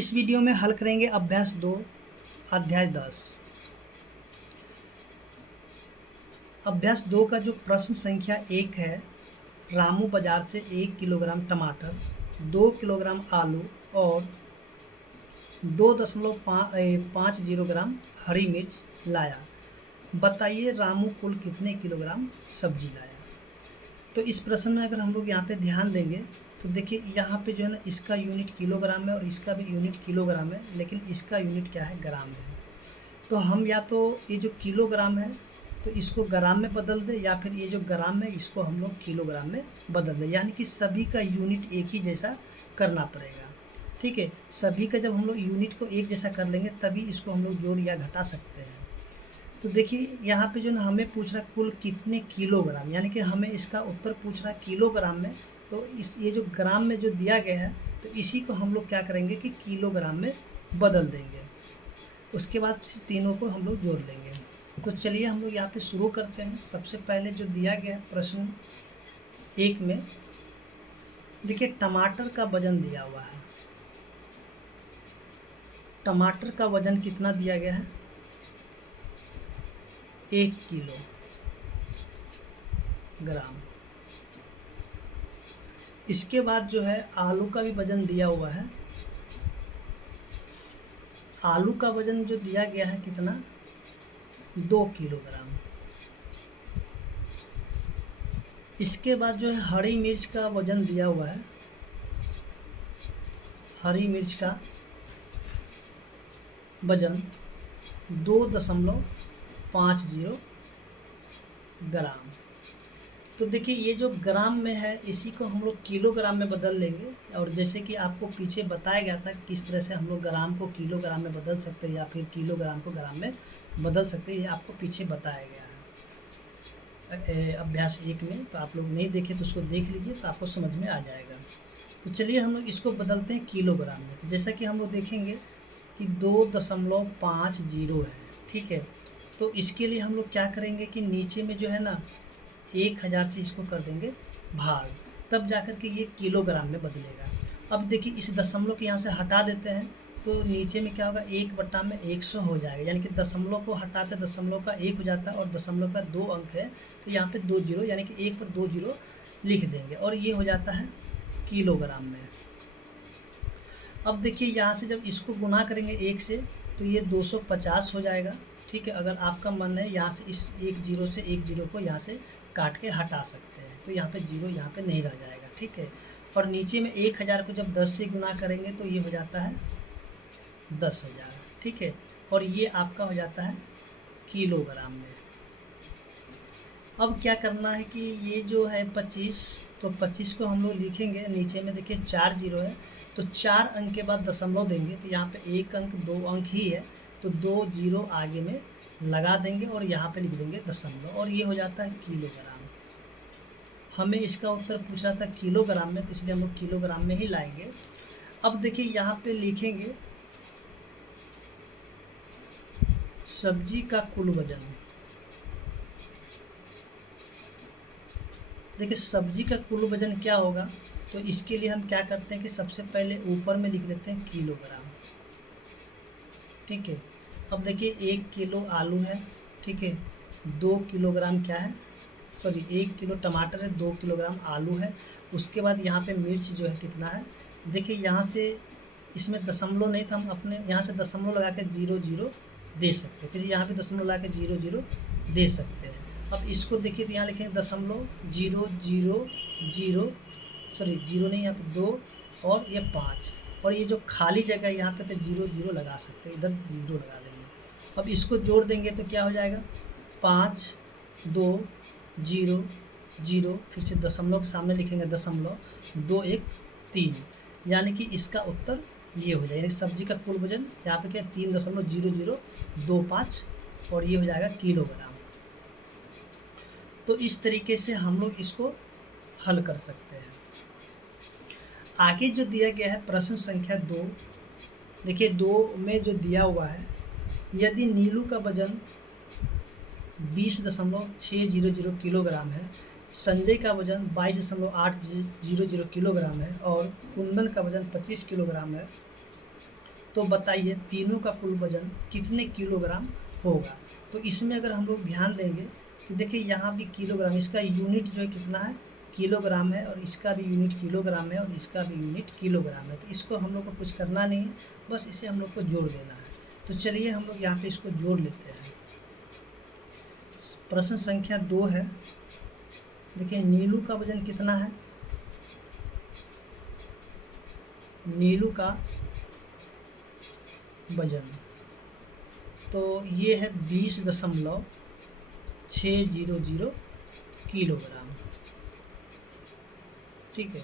इस वीडियो में हल करेंगे अभ्यास 2 अध्याय 10। अभ्यास 2 का जो प्रश्न संख्या 1 है, रामू बाजार से 1 किलोग्राम टमाटर, 2 किलोग्राम आलू और 2.50 ग्राम हरी मिर्च लाया। बताइए रामू कुल कितने किलोग्राम सब्जी लाया। तो इस प्रश्न में अगर हम लोग यहाँ पे ध्यान देंगे तो देखिए यहाँ पे जो है ना, इसका यूनिट किलोग्राम है और इसका भी यूनिट किलोग्राम है, लेकिन इसका यूनिट क्या है, ग्राम है। तो हम या तो ये जो किलोग्राम है तो इसको ग्राम में बदल दें, या फिर ये जो ग्राम है इसको हम लोग किलोग्राम में बदल दें, यानी कि सभी का यूनिट एक ही जैसा करना पड़ेगा। ठीक है, सभी का जब हम लोग यूनिट को एक जैसा कर लेंगे तभी इसको हम लोग जोड़ या घटा सकते हैं। तो देखिए यहाँ पे जो ना हमें पूछ रहा है कुल कितने किलोग्राम, यानी कि हमें इसका उत्तर पूछ रहा है किलोग्राम में। तो ये जो ग्राम में जो दिया गया है तो इसी को हम लोग क्या करेंगे कि किलोग्राम में बदल देंगे। उसके बाद तीनों को हम लोग जोड़ लेंगे। तो चलिए हम लोग यहाँ पे शुरू करते हैं। सबसे पहले जो दिया गया है प्रश्न 1 में, देखिए टमाटर का वजन दिया हुआ है। टमाटर का वजन कितना दिया गया है, 1 किलोग्राम। इसके बाद जो है आलू का भी वजन दिया हुआ है। आलू का वजन जो दिया गया है कितना, 2 किलोग्राम। इसके बाद जो है हरी मिर्च का वजन दिया हुआ है। हरी मिर्च का वजन 2.50 ग्राम। तो देखिए ये जो ग्राम में है इसी को हम लोग किलोग्राम में बदल लेंगे, और जैसे कि आपको पीछे बताया गया था कि किस तरह से हम लोग ग्राम को किलोग्राम में बदल सकते हैं या फिर किलोग्राम को ग्राम में बदल सकते हैं, ये आपको पीछे बताया गया है अभ्यास 1 में। तो आप लोग नहीं देखे तो उसको देख लीजिए तो आपको समझ में आ जाएगा। तो चलिए हम लोग इसको बदलते हैं किलोग्राम में। तो जैसा कि हम लोग देखेंगे कि 2.50 है। ठीक है, तो इसके लिए हम लोग क्या करेंगे कि नीचे में जो है ना 1000 से इसको कर देंगे भाग, तब जाकर के ये किलोग्राम में बदलेगा। अब देखिए इस दशमलव को यहाँ से हटा देते हैं तो नीचे में क्या होगा, 1/100 हो जाएगा, यानी कि दशमलव को हटाते दशमलव का 1 हो जाता है और दशमलव का 2 अंक है तो यहाँ पे 2 जीरो, यानी कि 1 पर 2 जीरो लिख देंगे और ये हो जाता है किलोग्राम में। अब देखिए यहाँ से जब इसको गुना करेंगे 1 से तो ये 250 हो जाएगा। ठीक है, अगर आपका मन है यहाँ से इस 1 जीरो से 1 जीरो को यहाँ से काट के हटा सकते हैं, तो यहाँ पे जीरो यहाँ पे नहीं रह जाएगा। ठीक है, और नीचे में 1000 को जब 10 से गुना करेंगे तो ये हो जाता है 10,000। ठीक है, और ये आपका हो जाता है किलोग्राम में। अब क्या करना है कि ये जो है 25, तो 25 को हम लोग लिखेंगे, नीचे में देखिए 4 जीरो है तो 4 अंक के बाद दशमलव देंगे, तो यहाँ पे 1 अंक 2 अंक ही है तो 2 जीरो आगे में लगा देंगे और यहाँ पे लिख देंगे दशमलव, और ये हो जाता है किलोग्राम। हमें इसका उत्तर पूछ रहा था किलोग्राम में, तो इसलिए हम लोग किलोग्राम में ही लाएंगे। अब देखिए यहाँ पे लिखेंगे सब्जी का कुल वजन। देखिए सब्जी का कुल वजन क्या होगा, तो इसके लिए हम क्या करते हैं कि सबसे पहले ऊपर में लिख लेते हैं किलोग्राम। ठीक है, अब देखिए 1 किलो आलू है। ठीक है, 2 किलोग्राम क्या है, सॉरी 1 किलो टमाटर है, 2 किलोग्राम आलू है। उसके बाद यहाँ पे मिर्च जो है कितना है, देखिए यहाँ से इसमें दशमलव नहीं था, हम अपने यहाँ से दशमलव लगा के 00 दे सकते हैं, फिर यहाँ पे दशमलव लगा के 00 दे सकते हैं। अब इसको देखिए तो यहाँ लिखेंगे दशमलव 000, सॉरी 0 नहीं, यहाँ पे 2 और ये 5, और ये जो खाली जगह है यहाँ पे तो 00 लगा सकते हैं, इधर 0 लगा देंगे। अब इसको जोड़ देंगे तो क्या हो जाएगा, 5 2 0 0, फिर से दशमलव के सामने लिखेंगे दशमलव 2 1 3, यानी कि इसका उत्तर ये हो जाएगा। सब्जी का कुल वजन यहाँ पे क्या 3.0025 और ये हो जाएगा किलोग्राम। तो इस तरीके से हम लोग इसको हल कर सकते हैं। आगे जो दिया गया है प्रश्न संख्या 2, देखिए 2 में जो दिया हुआ है, यदि नीलू का वजन 20.600 किलोग्राम है, संजय का वजन 22.800 किलोग्राम है और कुंदन का वजन 25 किलोग्राम है, तो बताइए तीनों का कुल वजन कितने किलोग्राम होगा। तो इसमें अगर हम लोग ध्यान देंगे कि देखिए यहाँ भी किलोग्राम, इसका यूनिट जो है कितना है, किलोग्राम है, और इसका भी यूनिट किलोग्राम है, और इसका भी यूनिट किलोग्राम है। तो इसको हम लोग को कुछ करना नहीं है, बस इसे हम लोग को जोड़ देना है। तो चलिए हम लोग यहाँ पे इसको जोड़ लेते हैं। प्रश्न संख्या 2 है। देखिए नीलू का वजन कितना है, नीलू का वजन तो ये है 20.600 किलोग्राम। ठीक है।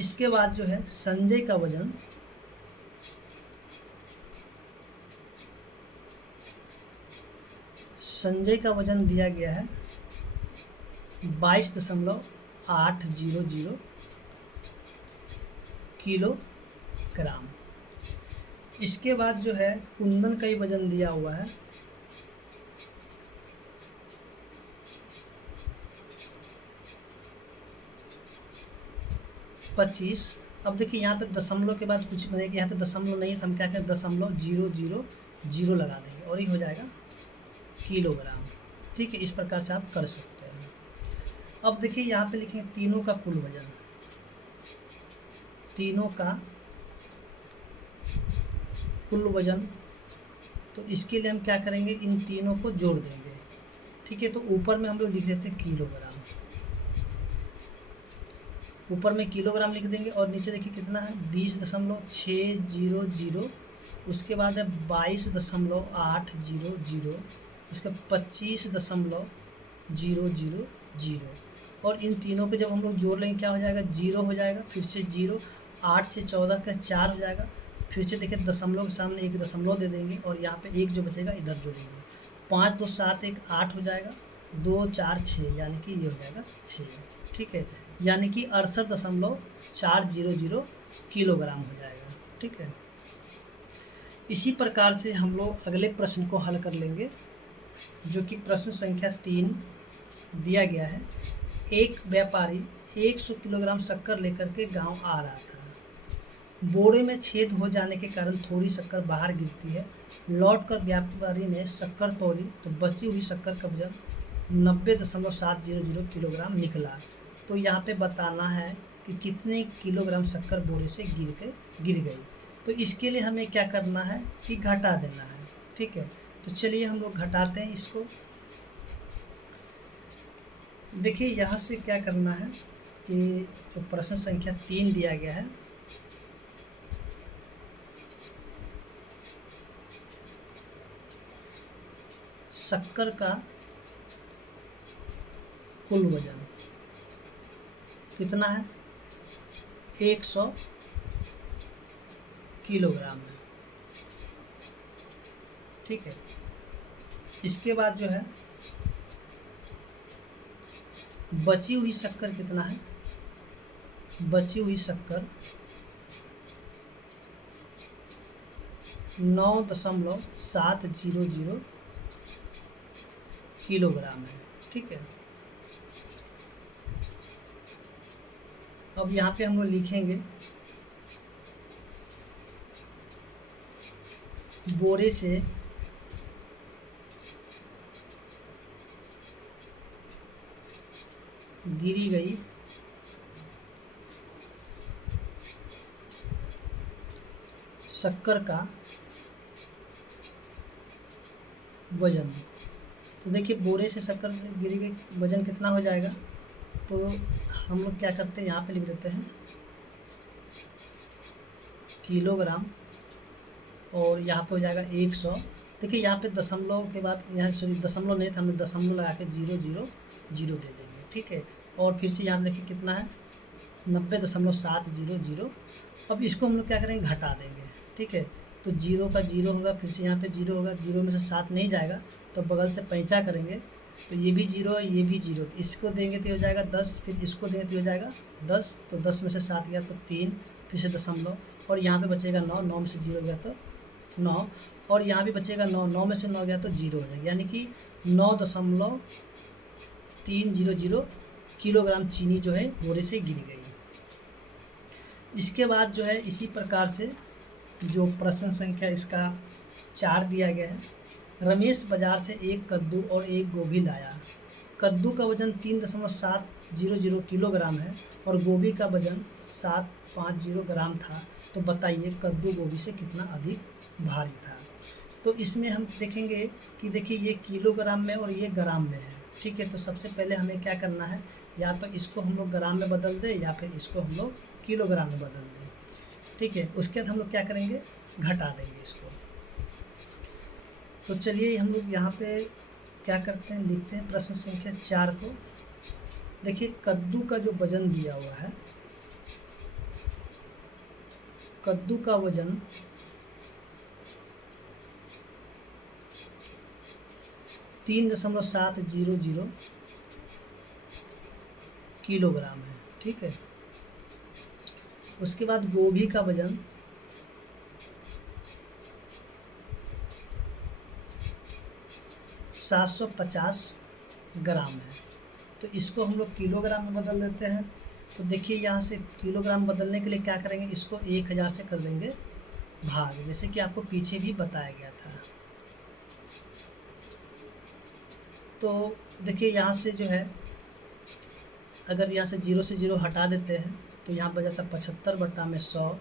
इसके बाद जो है संजय का वजन, संजय का वजन दिया गया है 22.800 किलोग्राम। इसके बाद जो है कुंदन का ही वजन दिया हुआ है 25। अब देखिए यहाँ पे दशमलव के बाद कुछ बनेगा, यहाँ पे दशमलव नहीं है तो हम क्या करें, 0.000 लगा देंगे और ये हो जाएगा किलोग्राम। ठीक है, इस प्रकार से आप कर सकते हैं। अब देखिए यहाँ पे लिखेंगे तीनों का कुल वजन, तीनों का कुल वजन। तो इसके लिए हम क्या करेंगे, इन तीनों को जोड़ देंगे। ठीक है, तो ऊपर में हम लोग लिख देते हैं किलोग्राम, ऊपर में किलोग्राम लिख देंगे और नीचे देखिए कितना है 20.600, उसके बाद है 22.800, उसके 25.000 और इन तीनों को जब हम लोग जोड़ लेंगे क्या हो जाएगा, 0 हो जाएगा, फिर से 0, 8 से 14 का 4 हो जाएगा, फिर से देखिए दशमलव के सामने एक दशमलव दे देंगे और यहाँ पे एक जो बचेगा इधर जोड़ेंगे, 5 2 7 1 8 हो जाएगा, 2 4 6 यानी कि ये हो जाएगा 6। ठीक है, यानी कि 68.400 किलोग्राम हो जाएगा। ठीक है, इसी प्रकार से हम लोग अगले प्रश्न को हल कर लेंगे, जो कि प्रश्न संख्या 3 दिया गया है। एक व्यापारी 100 किलोग्राम शक्कर लेकर के गांव आ रहा था। बोरे में छेद हो जाने के कारण थोड़ी शक्कर बाहर गिरती है। लौटकर व्यापारी ने शक्कर तोली तो बची हुई शक्कर का वजन 90.700 किलोग्राम निकला। तो यहाँ पे बताना है कि कितने किलोग्राम शक्कर बोरे से गिर गई। तो इसके लिए हमें क्या करना है कि घटा देना है। ठीक है, तो चलिए हम लोग घटाते हैं इसको। देखिए यहाँ से क्या करना है कि जो प्रश्न संख्या 3 दिया गया है, शक्कर का कुल वजन कितना है, 100 किलोग्राम है। ठीक है, इसके बाद जो है बची हुई शक्कर कितना है, बची हुई शक्कर 9.700 किलोग्राम है। ठीक है, अब यहाँ पे हम लोग लिखेंगे बोरे से गिरी गई शक्कर का वजन। तो देखिए बोरे से शक्कर गिरी गई वजन कितना हो जाएगा, तो हम लोग क्या करते हैं यहाँ पे लिख देते हैं किलोग्राम और यहाँ पे हो जाएगा 100। देखिए यहाँ पे दशमलव के बाद, यहाँ सॉरी दशमलव नहीं था, हमने दशमलव लगा के 000 दे देंगे। ठीक है, और फिर से यहाँ देखिए कितना है 90.700। अब इसको हम लोग क्या करेंगे, घटा देंगे। ठीक है, तो 0 का 0 होगा, फिर से यहाँ पे 0 होगा, 0 में से 7 नहीं जाएगा तो बगल से पैंचा करेंगे, तो ये भी 0 है, ये भी 0, तो इसको देंगे तो हो जाएगा 10, फिर इसको देंगे तो हो जाएगा 10, तो 10 में से 7 गया तो 3, फिर से दशमलव, और यहाँ पे बचेगा 9, 9 में से 0 गया तो 9, और यहाँ भी बचेगा 9, 9 में से 9 गया तो 0 हो जाएगा, यानी कि 9.300 किलोग्राम चीनी जो है बोरे से गिर गई। इसके बाद जो है इसी प्रकार से जो प्रश्न संख्या इसका 4 दिया गया है। रमेश बाजार से एक कद्दू और एक गोभी लाया। कद्दू का वजन 3.700 किलोग्राम है और गोभी का वजन 750 ग्राम था। तो बताइए कद्दू गोभी से कितना अधिक भारी था। तो इसमें हम देखेंगे कि देखिए ये किलोग्राम में और ये ग्राम में है, ठीक है। तो सबसे पहले हमें क्या करना है, या तो इसको हम लोग ग्राम में बदल दें या फिर इसको हम लोग किलोग्राम में बदल दें, ठीक है। उसके बाद हम लोग क्या करेंगे, घटा देंगे इसको। तो चलिए हम लोग यहाँ पे क्या करते हैं, लिखते हैं प्रश्न संख्या 4 को। देखिए कद्दू का जो वजन दिया हुआ है, कद्दू का वजन 3.700 किलोग्राम है, ठीक है। उसके बाद गोभी का वजन 750 ग्राम है। तो इसको हम लोग किलोग्राम में बदल देते हैं। तो देखिए यहाँ से किलोग्राम बदलने के लिए क्या करेंगे, इसको 1000 से कर देंगे भाग, जैसे कि आपको पीछे भी बताया गया था। तो देखिए यहाँ से जो है, अगर यहाँ से 0 से 0 हटा देते हैं तो यहाँ बच जाता 75/100,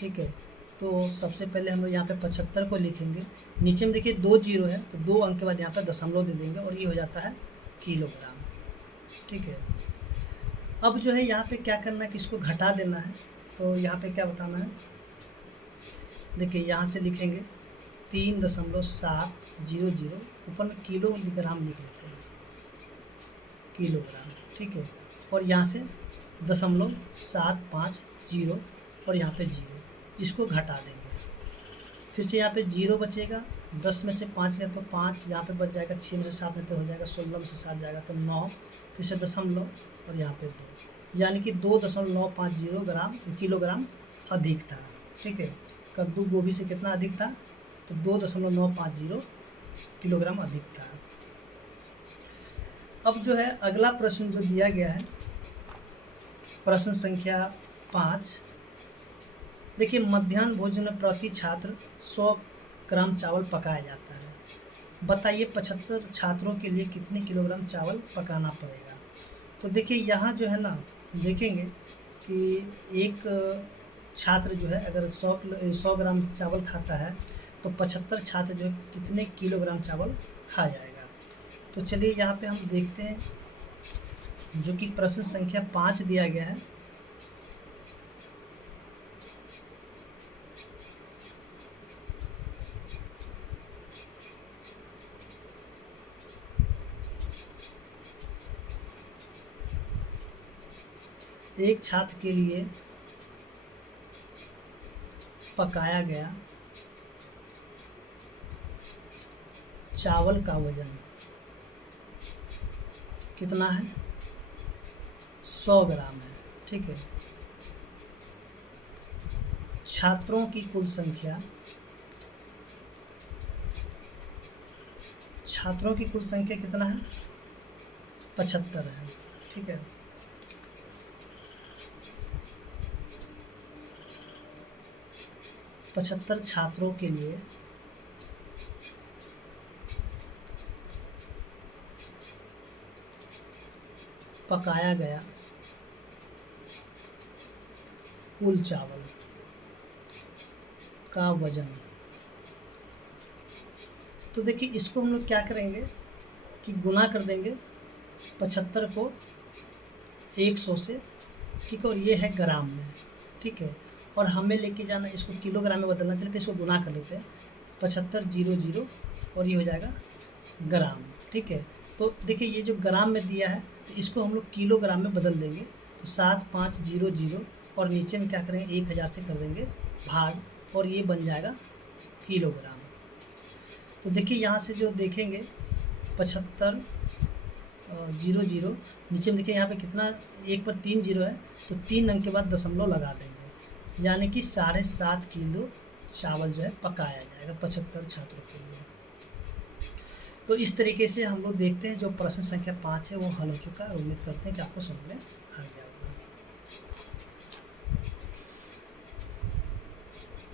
ठीक है। तो सबसे पहले हम लोग यहाँ पे 75 को लिखेंगे। नीचे में देखिए 2 जीरो है, तो 2 अंक के बाद यहाँ पे दशमलव दे देंगे और ये हो जाता है किलोग्राम, ठीक है। अब जो है यहाँ पे क्या करना है कि इसको घटा देना है। तो यहाँ पे क्या बताना है, देखिए यहाँ से लिखेंगे 3.700, ऊपर में किलोग्राम लिख लेते हैं, किलोग्राम, ठीक है। और यहाँ से 0.750 और यहाँ पे 0, इसको घटा देंगे। फिर से यहाँ पे 0 बचेगा, 10 में से 5 गया तो 5, यहाँ पे बच जाएगा 6 में से 7 तो हो जाएगा 16 में से 7 जाएगा तो 9, फिर से दशमलव और यहाँ पे 2, यानी कि 2.950 किलोग्राम अधिक था, ठीक है। कद्दू गोभी से कितना अधिक था, तो 2.950 किलोग्राम अधिक था। अब जो है अगला प्रश्न जो दिया गया है, प्रश्न संख्या 5। देखिए मध्याह्न भोजन में प्रति छात्र 100 ग्राम चावल पकाया जाता है। बताइए 75 छात्रों के लिए कितने किलोग्राम चावल पकाना पड़ेगा। तो देखिए यहाँ जो है ना, देखेंगे कि एक छात्र जो है अगर 100 ग्राम चावल खाता है तो 75 छात्र जो है कितने किलोग्राम चावल खा जाएगा। तो चलिए यहाँ पे हम देखते हैं, जो कि प्रश्न संख्या 5 दिया गया है। एक छात्र के लिए पकाया गया चावल का वजन कितना है, 100 ग्राम है, ठीक है। छात्रों की कुल संख्या, छात्रों की कुल संख्या कितना है, 75 है, ठीक है। पचहत्तर छात्रों के लिए पकाया गया कुल चावल का वजन। तो देखिए इसको हम लोग क्या करेंगे कि गुना कर देंगे 75 को 100 से, ठीक है। और ये है ग्राम में, ठीक है। और हमें लेके जाना इसको किलोग्राम में बदलना, चलिए इसको गुना कर लेते हैं 75 और ये हो जाएगा ग्राम, ठीक है। तो देखिए ये जो ग्राम में दिया है तो इसको हम लोग किलोग्राम में बदल देंगे। तो 7500 और नीचे में क्या करेंगे 1000 से कर देंगे भाग और ये बन जाएगा किलोग्राम। तो देखिए यहाँ से जो देखेंगे 7500, नीचे में देखिए यहाँ पे कितना, एक पर 3 जीरो है तो 3 अंक के बाद दशमलव लगा देंगे, यानी कि 7.5 किलो चावल जो है पकाया जाएगा 75 छात्रों के लिए। तो इस तरीके से हम लोग देखते हैं जो प्रश्न संख्या 5 है वो हल हो चुका है। उम्मीद करते हैं कि आपको समझ में